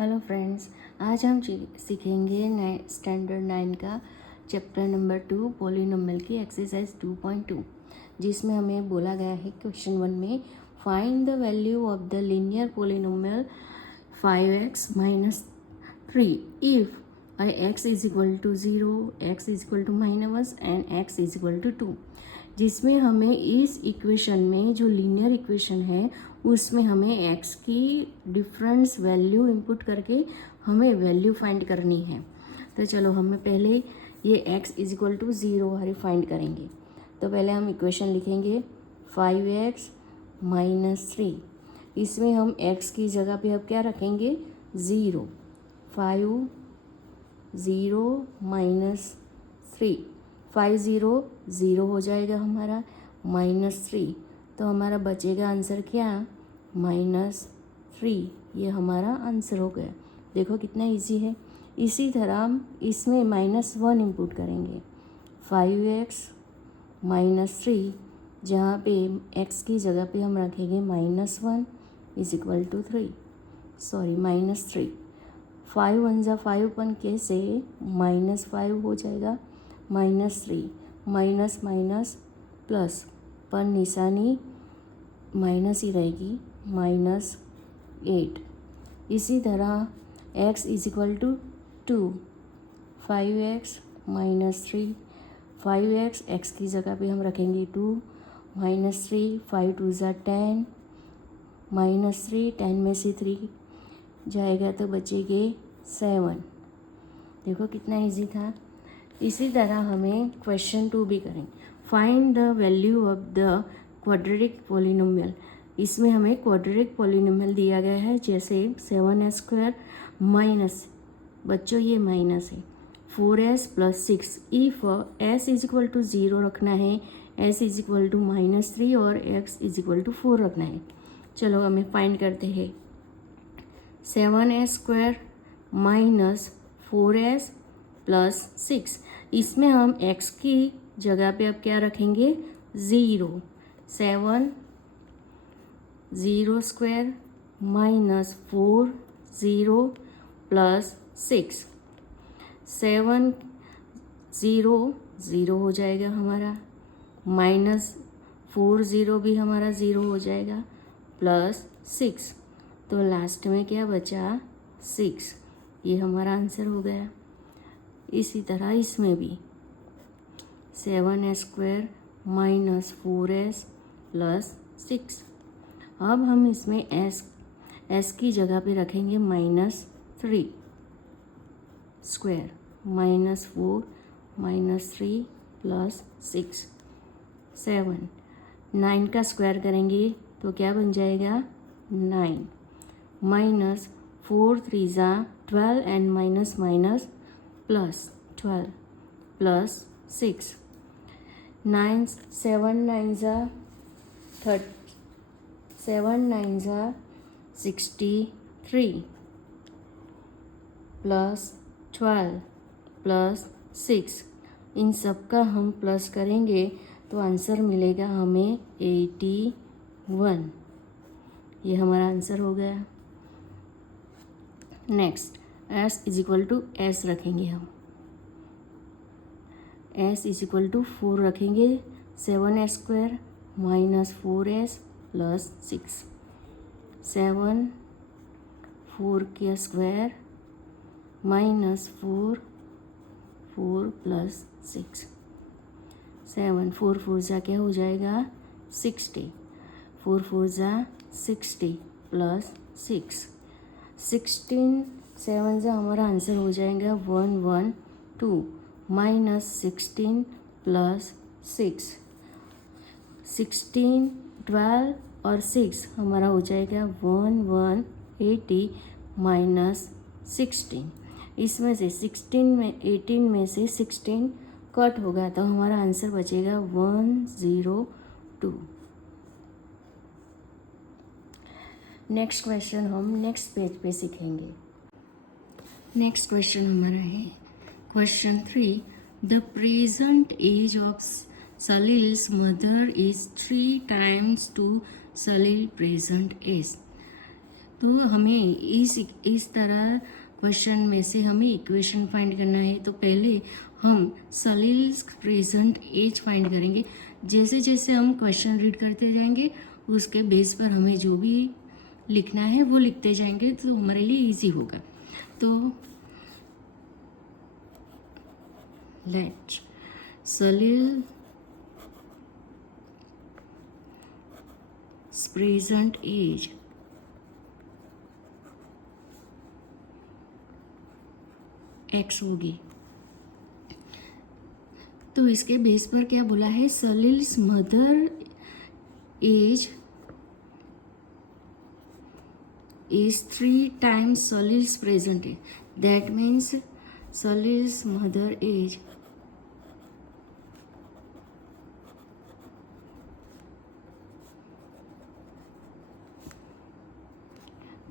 Hello friends, आज हम सीखेंगे स्टैंडर्ड 9 का चैप्टर नंबर 2 पॉलिनोमियल की एक्सरसाइज 2.2, जिसमें हमें बोला गया है क्वेश्चन 1 में find the value of the linear polynomial 5x minus 3 if x is equal to 0, x is equal to -1 and x is equal to 2, जिसमें हमें इस इक्वेशन में जो लीनियर इक्वेशन है उसमें हमें x की डिफरेंस वैल्यू इनपुट करके हमें वैल्यू फाइंड करनी है। तो चलो हमें पहले ये x इज इक्वल टू 0 वाली फाइंड करेंगे। तो पहले हम इक्वेशन लिखेंगे 5x माइनस 3। इसमें हम x की जगह पे अब क्या रखेंगे 0, 5 0 माइनस 3, 5 0 0 हो जाएगा हमारा -3, तो हमारा बचेगा आंसर क्या -3। ये हमारा आंसर हो गया। देखो कितना इजी है। इसी तरह हम इसमें -1 इंपुट करेंगे 5x माइनस 3, जहाँ पे x की जगह पे हम रखेंगे -1 इज इक्वल टू 3, सॉरी -3। 5 1 जा 5 अपन कैसे -5 हो जाएगा -3, माइनस माइनस प्लस पर निशानी माइनस ही रहेगी -8। इसी तरह x is equal to 2, 5x minus 3, 5x x की जगह पे हम रखेंगे 2 -3, 5 2 ज़ा 10, -3, 10 में से 3 जाएगा तो बचेंगे 7। देखो कितना इजी था। इसी तरह हमें क्वेश्चन 2 भी करें। Find the value of the quadratic polynomial. इसमें हमें क्वाड्रेटिक पॉलिनोमियल दिया गया है, जैसे 7s² माइनस, बच्चों ये माइनस है, 4s plus 6। If s is equal to 0 रखना है, s इज इक्वल टू -3 और x इज इक्वल टू 4 रखना है। चलो हमें फाइंड करते हैं। 7s² minus 4s plus 6। इसमें हम x की जगह पे अब क्या रखेंगे 0, 7 0² माइनस 4 0 प्लस 6, 7 0 0 हो जाएगा हमारा, -4 0 भी हमारा 0 हो जाएगा, प्लस 6, तो लास्ट में क्या बचा 6। ये हमारा आंसर हो गया। इसी तरह इसमें भी 7s² माइनस 4s प्लस 6। अब हम इसमें s की जगह पे रखेंगे -3 स्क्वायर, -4 -3 प्लस 6, 7, 9 का स्क्वायर करेंगे तो क्या बन जाएगा 9, -4 3 ज़ा 12 and minus minus plus 12 plus 6, 9 7 9 ज़ा 7 9 ज़ा 63 प्लस 12 प्लस 6। इन सब का हम प्लस करेंगे तो आंसर मिलेगा हमें 81। ये हमारा आंसर हो गया। Next s is equal to s रखेंगे हम, s इज इक्वल टू 4 रखेंगे, 7s² माइनस 4s प्लस 6, 7 4 के स्क्वायर माइनस 4 4 प्लस 6, 7 4 4 ज़ा क्या हो जाएगा 60, 4 4 ज़ा 60 प्लस 6, 16 7 ज़ा हमारा आंसर हो जाएगा 112 माइनस 16 प्लस 6, 16 12 और 6 हमारा हो जाएगा 1180 माइनस 16। इसमें से 16 में 18 में से 16 कट होगा तो हमारा आंसर बचेगा 102। नेक्स्ट क्वेश्चन हम नेक्स्ट पेज पे सीखेंगे। नेक्स्ट क्वेश्चन हमारा है question 3। The present age of Salil's mother is 3 times to Salil present age. तो हमें इस तरह क्वेश्चन में से हमें इक्वेशन फाइंड करना है। तो पहले हम सलील्स प्रेजेंट एज फाइंड करेंगे। जैसे जैसे हम क्वेश्चन रीड करते जाएंगे उसके बेस पर हमें जो भी लिखना है वो लिखते जाएंगे, तो हमारे लिए इजी होगा। तो लेट सलील प्रेजेंट एज एक्स होगी। तो इसके बेस पर क्या बोला है, सलील्स mother as is 3 times Salil's present age. That means Salil's mother age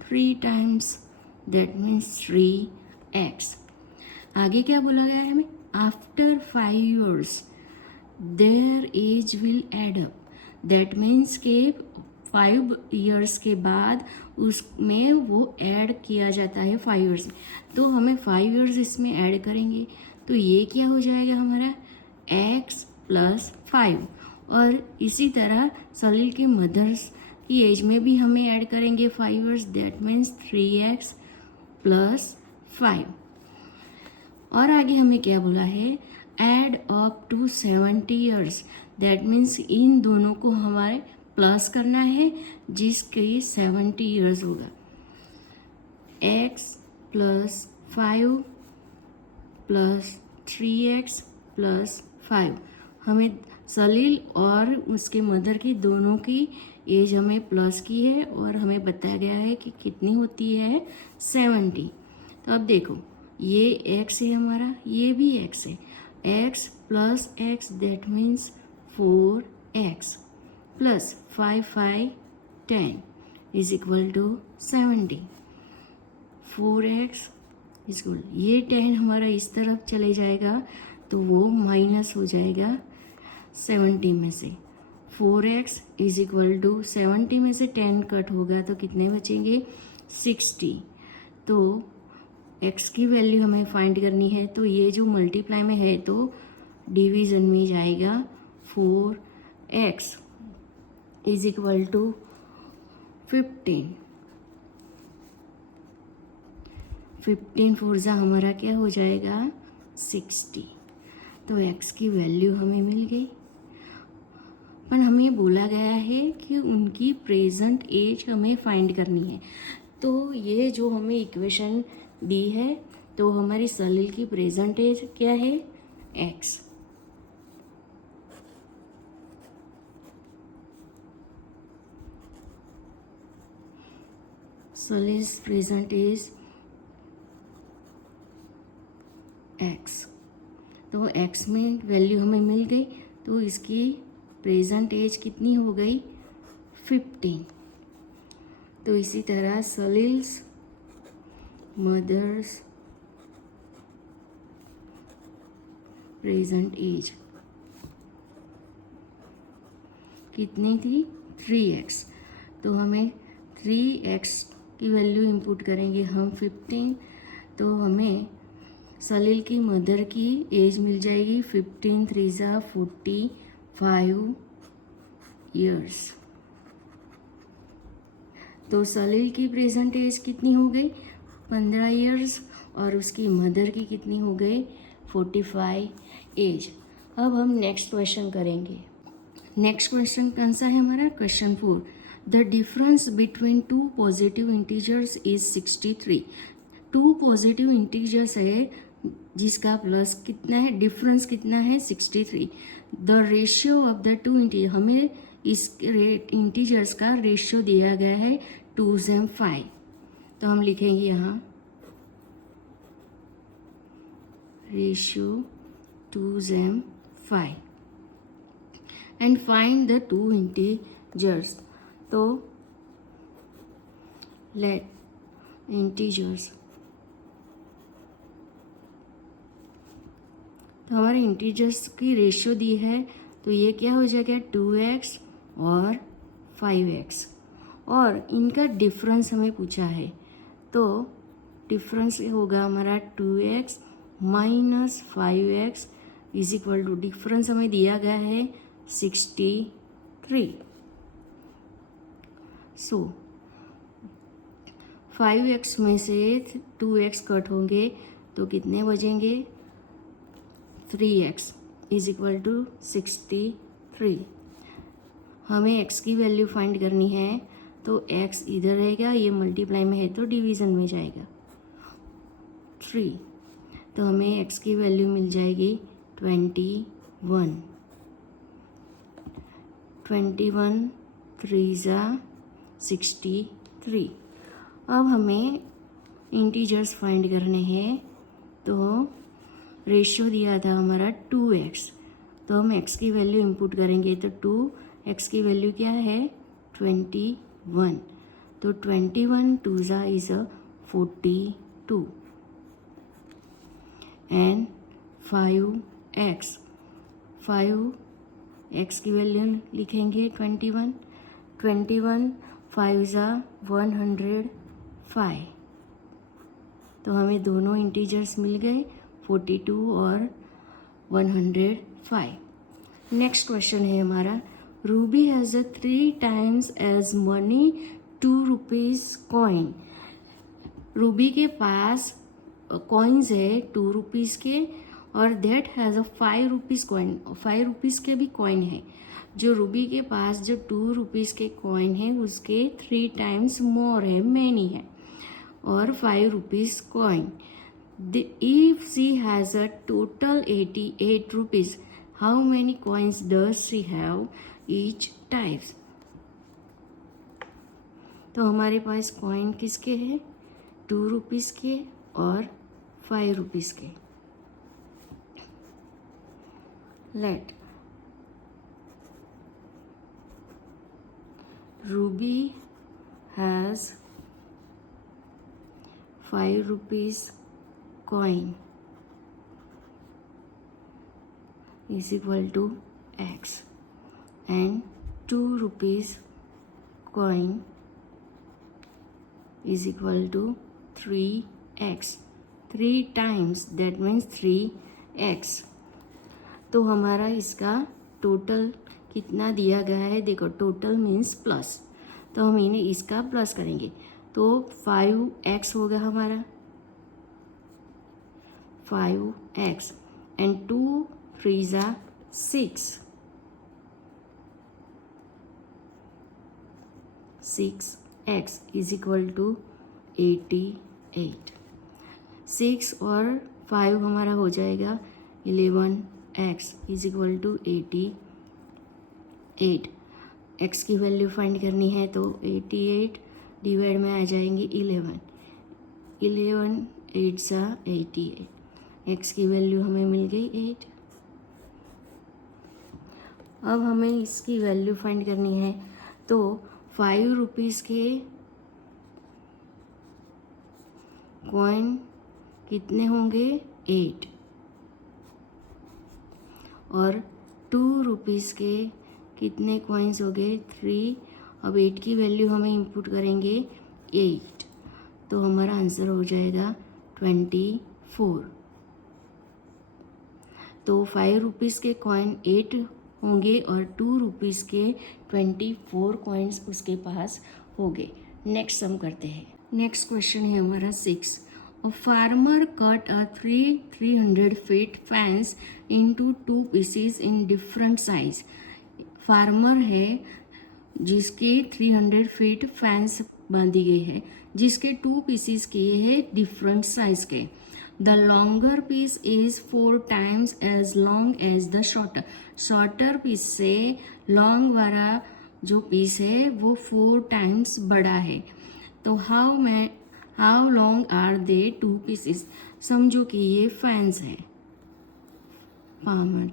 three times, that means 3x. आगे क्या बोला गया है हमें, after 5 years their age will add up. That means के 5 years के बाद उसमें वो ऐड किया जाता है 5 years में. तो हमें 5 years इसमें ऐड करेंगे तो ये क्या हो जाएगा हमारा x प्लस 5. और इसी तरह सलील की मदर्स की एज में भी हमें ऐड करेंगे 5 years. That means 3x plus 5. और आगे हमें क्या बोला है, add up to 70 years. That means इन दोनों को हमारे प्लस करना है जिसके 70 years होगा. x plus 5 plus 3x plus 5. हमें सलील और उसके मदर की दोनों की एज हमें प्लस की है और हमें बताया गया है कि कितनी होती है 70. तो अब देखो ये x है हमारा, ये भी x है. x plus x that means 4x plus 5 5 10 is equal to 70. 4x is equal, ये 10 हमारा इस तरफ चले जाएगा तो वो माइनस हो जाएगा 70 में से. 4x इज इक्वल टू 70 में से 10 कट होगा तो कितने बचेंगे 60. तो x की वैल्यू हमें फाइंड करनी है. तो ये जो मल्टीप्लाई में है तो डिवीज़न में जाएगा. 4x is equal to 15. 15 Forza हमारा क्या हो जाएगा 60. तो x की वैल्यू हमें मिल गई. पर हमें बोला गया है कि उनकी प्रेजेंट एज हमें फाइंड करनी है. तो ये जो हमें इक्वेशन दी है तो हमारी सलील की प्रेजेंट एज क्या है x. Salil's present age x. तो x में वैल्यू हमें मिल गई तो इसकी प्रेजेंट एज कितनी हो गई 15. तो इसी तरह सलील्स मदर्स प्रेजेंट एज कितनी थी 3x. तो हमें 3x की वैल्यू इंपुट करेंगे हम 15. तो हमें सलील की मदर की एज मिल जाएगी 15 3 ज़ा 45 years. तो सलील की प्रेजेंट एज कितनी हो गई 15 years और उसकी मदर की कितनी हो गई 45 एज. अब हम नेक्स्ट क्वेश्चन करेंगे. नेक्स्ट क्वेश्चन कौन सा है हमारा, question 4. The difference between 2 positive integers is 63. 2 positive integers है जिसका प्लस कितना है, डिफरेंस कितना है 63. The ratio of the 2 integer, हमें इस इंटीजर्स का रेशियो दिया गया है 2:5. तो हम लिखेंगे यहाँ ratio 2:5 and find the 2 integers. तो लेट इंटीजर्स, तो हमारे इंटीजर्स की रेशियो दी है तो ये क्या हो जाएगा 2x और 5x. और इनका डिफरेंस हमें पूछा है, तो डिफरेंस होगा हमारा 2x minus 5x is equal to, difference हमें दिया गया है 63। सो 5x में से 2x कट होंगे तो कितने बचेंगे, 3x इज इक्वल टू 63। हमें x की वैल्यू फाइंड करनी है, तो x इधर रहेगा, ये मल्टीप्लाई में है तो डिवीज़न में जाएगा 3, तो हमें x की वैल्यू मिल जाएगी 21। 21 3 ज़ा 63। अब हमें इंटीजर्स फाइंड करने हैं, तो रेशियो दिया था हमारा 2x, तो हम x की वैल्यू इंपुट करेंगे, तो 2x की वैल्यू क्या है 21, तो 21 2 ज़ा इज़ 42 एंड 5x, 5x की वैल्यू लिखेंगे 21, 5 ज़ा 105, तो हमें दोनों इंटीजर्स मिल गए 42 और 105। नेक्स्ट क्वेश्चन है हमारा, Ruby has a 3 times as many 2 rupees coin. Ruby के पास कॉइन्स है 2 रुपीज़ के, और that has a 5 rupees coin, 5 rupees के भी कॉइन है। जो रूबी के पास जो 2 रुपीज़ के कॉइन है उसके 3 टाइम्स मोर है, मैनी है, और 5 rupees coin. If she has a total 88 rupees, how many coins does she have each types? तो हमारे पास कॉइन किसके हैं, 2 रुपीज़ के और 5 रुपीज़ के। Let Ruby has 5 rupees coin is equal to x and 2 rupees coin is equal to 3x, 3 times that means 3x। तो हमारा इसका टोटल कितना दिया गया है, देखो टोटल मीन्स प्लस, तो हम इन्हें इसका प्लस करेंगे, तो 5x होगा हमारा 5x and 2 3 ज़ा 6, 6x is equal to 88। 6 और 5 हमारा हो जाएगा 11x is equal to 88। x की वैल्यू फाइंड करनी है, तो 88 डिवाइड में आ जाएंगे 11, 11 8 ज़ा 88, x की वैल्यू हमें मिल गई 8। अब हमें इसकी वैल्यू फाइंड करनी है, तो 5 रुपीज़ के कॉइन कितने होंगे 8, और 2 रुपीज़ के कितने कॉइन्स हो गए 3। अब 8 की वैल्यू हमें इंपुट करेंगे 8, तो हमारा आंसर हो जाएगा 24। तो 5 रुपीज़ के कॉइन 8 होंगे और 2 रुपीज़ के 24 कॉइन्स उसके पास होंगे। नेक्स्ट सम करते हैं। नेक्स्ट क्वेश्चन है हमारा 6। A farmer cut a 300 feet fence into 2 pieces in different size. Farmer है जिसके 300 फीट फेंस बांधी गई है, जिसके 2 पीसेस किए हैं डिफरेंट साइज के। The longer piece is 4 times as long as the shorter. Shorter piece से लॉन्ग वाला जो पीस है वो 4 टाइम्स बड़ा है। तो how long are they 2 pieces. समझो कि ये फैंस है फार्मर,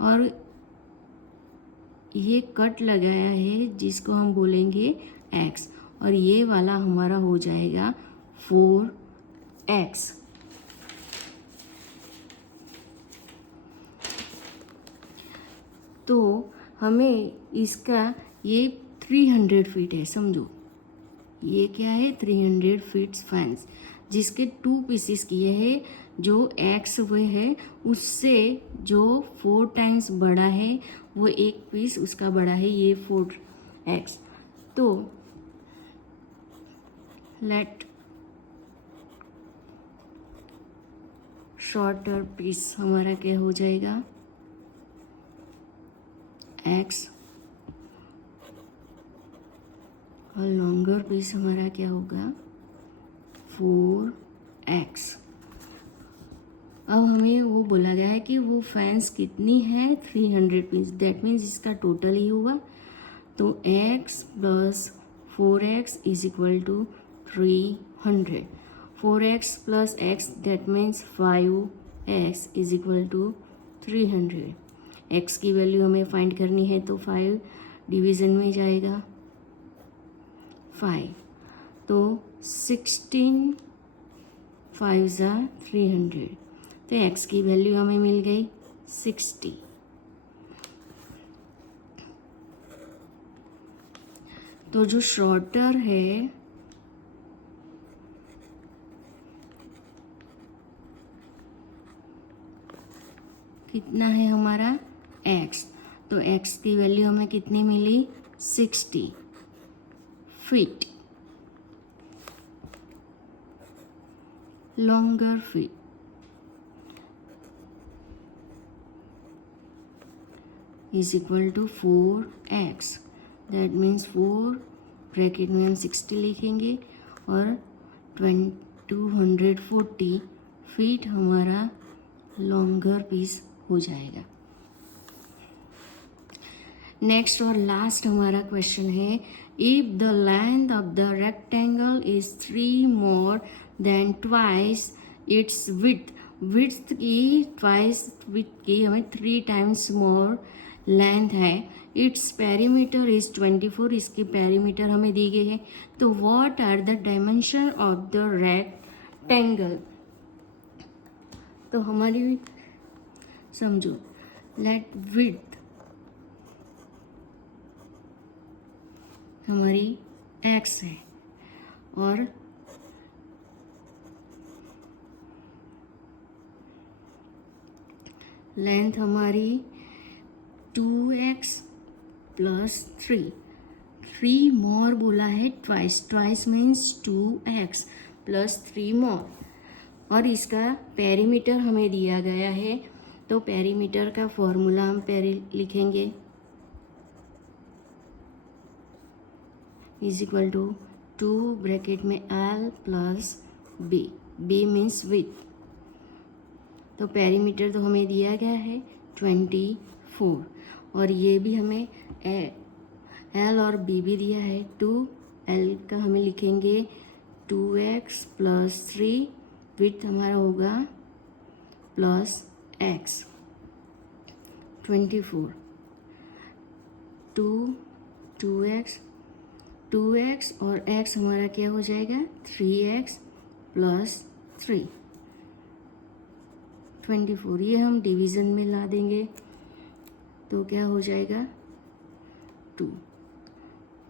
और ये कट लगाया है जिसको हम बोलेंगे x, और ये वाला हमारा हो जाएगा 4x। तो हमें इसका ये 300 फीट है, समझो ये क्या है 300 फीट फेंस, जिसके 2 पीसेस किए हैं। जो एक्स वे है उससे जो 4 टाइम्स बड़ा है वो एक पीस उसका बड़ा है, ये 4x। तो लेट शॉर्टर पीस हमारा क्या हो जाएगा x, और लॉन्गर पीस हमारा क्या होगा 4x। अब हमें वो बोला गया है कि वो फैंस कितनी है 300 पीस, दैट मीन्स इसका टोटल ही हुआ। तो x plus 4x is equal to 300, 4x plus x that means 5x is equal to 300। x की वैल्यू हमें फाइंड करनी है तो 5 डिवीज़न में जाएगा 5, तो 16 5 ज़ा 300, तो x की वैल्यू हमें मिल गई 60। तो जो शॉर्टर है कितना है हमारा x, तो x की वैल्यू हमें कितनी मिली 60 feet, longer feet. Is equal to 4x, that means 4 bracket में हम 60 लिखेंगे और 240 फीट हमारा लॉन्गर पीस हो जाएगा। नेक्स्ट और लास्ट हमारा क्वेश्चन है, if the length of the rectangle is 3 more than twice its width, width की ट्वाइस विड्थ की हमें 3 टाइम्स मोर लेंथ है, इट्स पेरीमीटर इज 24, इसकी पेरीमीटर हमें दी गई है। तो what are the dimension of the rectangle. तो हमारी समझो, लेट विड्थ हमारी x है और लेंथ हमारी 2x प्लस 3 मोर बोला है twice, twice means 2x plus 3 मोर, और इसका पेरीमीटर हमें दिया गया है। तो पेरीमीटर का फॉर्मूला हम लिखेंगे इज इक्वल टू 2 ब्रैकेट में l plus b, b means width. तो पेरीमीटर तो हमें दिया गया है 24, और ये भी हमें l और b भी दिया है 2l का हमें लिखेंगे 2x प्लस 3, विड्थ हमारा होगा प्लस x 24, 2x और x हमारा क्या हो जाएगा 3x प्लस 3 24, ये हम डिवीज़न में ला देंगे तो क्या हो जाएगा 2,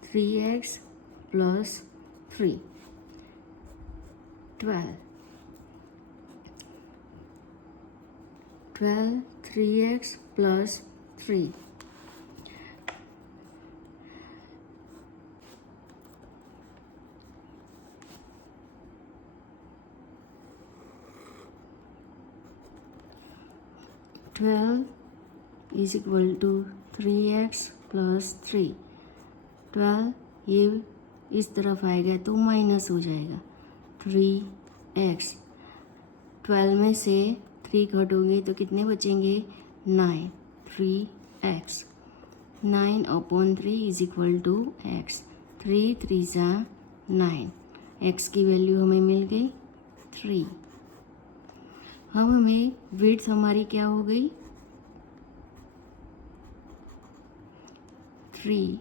3x plus 3 12 3x plus 3 12 is equal to 3x plus 3, 12 ये इस तरफ आएगा तो माइनस हो जाएगा 3x, 12 में से 3 घटोगे तो कितने बचेंगे 9, 3x, 9 upon 3 is equal to x, 3 3 ज़ा 9, x की वैल्यू हमें मिल गई 3। अब हमें विड्थ हमारी क्या हो गई 3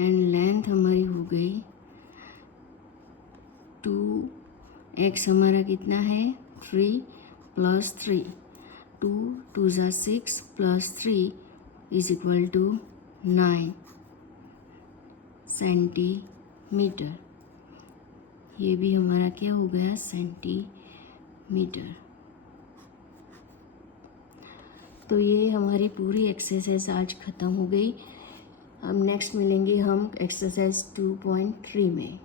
एंड लेंथ हमारी हो गई 2, x हमारा कितना है 3 प्लस 3, 2 2 ज़ा 6 plus 3 is equal to 9 centimeter. ये भी हमारा क्या हो गया, सेंटीमीटर। तो ये हमारी पूरी एक्सरसाइज आज ख़त्म हो गई। अब नेक्स्ट मिलेंगे हम एक्सरसाइज 2.3 में।